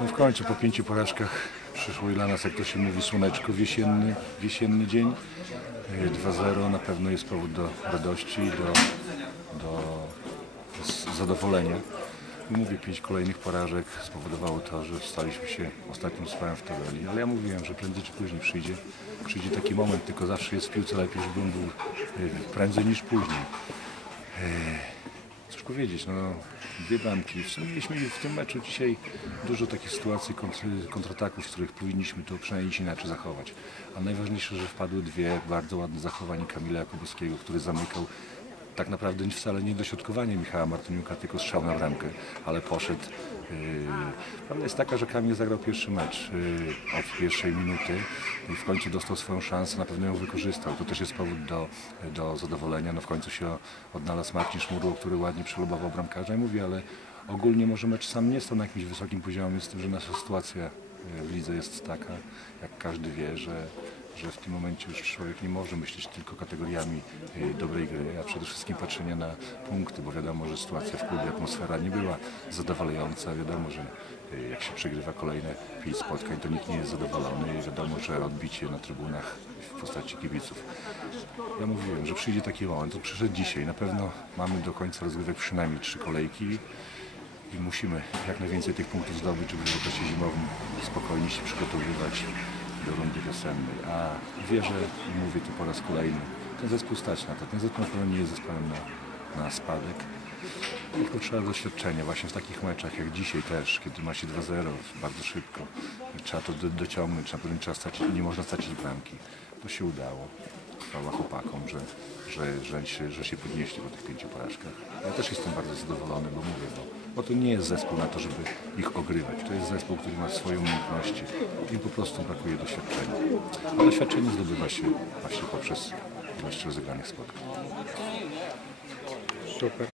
No w końcu po pięciu porażkach przyszło i dla nas, jak to się mówi, słoneczko wisienny, wisienny dzień. E, 2-0 na pewno jest powód do radości, do, do zadowolenia. Mówię, pięć kolejnych porażek spowodowało to, że staliśmy się ostatnim zespołem w tabeli, ale ja mówiłem, że prędzej czy później przyjdzie, przyjdzie taki moment, tylko zawsze jest w piłce lepiej, żeby on był e, prędzej niż później. Cóż powiedzieć, no bramki. W sumie mieliśmy w tym meczu dzisiaj dużo takich sytuacji kontr- kontrataków, w których powinniśmy to przynajmniej inaczej zachować. A najważniejsze, że wpadły dwie bardzo ładne zachowania Kamila Jakubowskiego, który zamykał tak naprawdę wcale nie dośrodkowanie Michała Martyniuka, tylko strzał na bramkę, ale poszedł. Yy, Prawda jest taka, że Kamil zagrał pierwszy mecz yy, od pierwszej minuty i w końcu dostał swoją szansę, na pewno ją wykorzystał. To też jest powód do, do zadowolenia. No w końcu się odnalazł Marcin Szmurło, który ładnie przelobował bramkarza i mówi, ale ogólnie może mecz sam nie stał na jakimś wysokim poziomie, z tym, że nasza sytuacja yy, w lidze jest taka, jak każdy wie, że, że w tym momencie już człowiek nie może myśleć tylko kategoriami y, dobrej gry, a przede wszystkim patrzenia na punkty, bo wiadomo, że sytuacja w klubie, atmosfera nie była zadowalająca. Wiadomo, że y, jak się przegrywa kolejne pięć spotkań, to nikt nie jest zadowolony i wiadomo, że odbicie na trybunach w postaci kibiców. Ja mówiłem, że przyjdzie taki moment, to przyszedł dzisiaj. Na pewno mamy do końca rozgrywek przynajmniej trzy kolejki i musimy jak najwięcej tych punktów zdobyć, żeby w okresie zimowym spokojnie się przygotowywać do rundy wiosennej. A wierzę i mówię to po raz kolejny, ten zespół stać na to. Ten zespół na nie jest zespołem na, na spadek. Tylko trzeba doświadczenia właśnie w takich meczach jak dzisiaj też, kiedy ma się 2-0 bardzo szybko. Trzeba to do, dociągnąć, na pewno trzeba stracić, nie można stracić bramki. To się udało. Chwała chłopakom, że, że, że, się, że się podnieśli po tych pięciu porażkach. Ja też jestem bardzo zadowolony, bo mówię, bo, bo to nie jest zespół na to, żeby ich ogrywać. To jest zespół, który ma swoje umiejętności. Im po prostu brakuje doświadczenia. A doświadczenie zdobywa się właśnie poprzez ilość rozegranych spotkań. Super.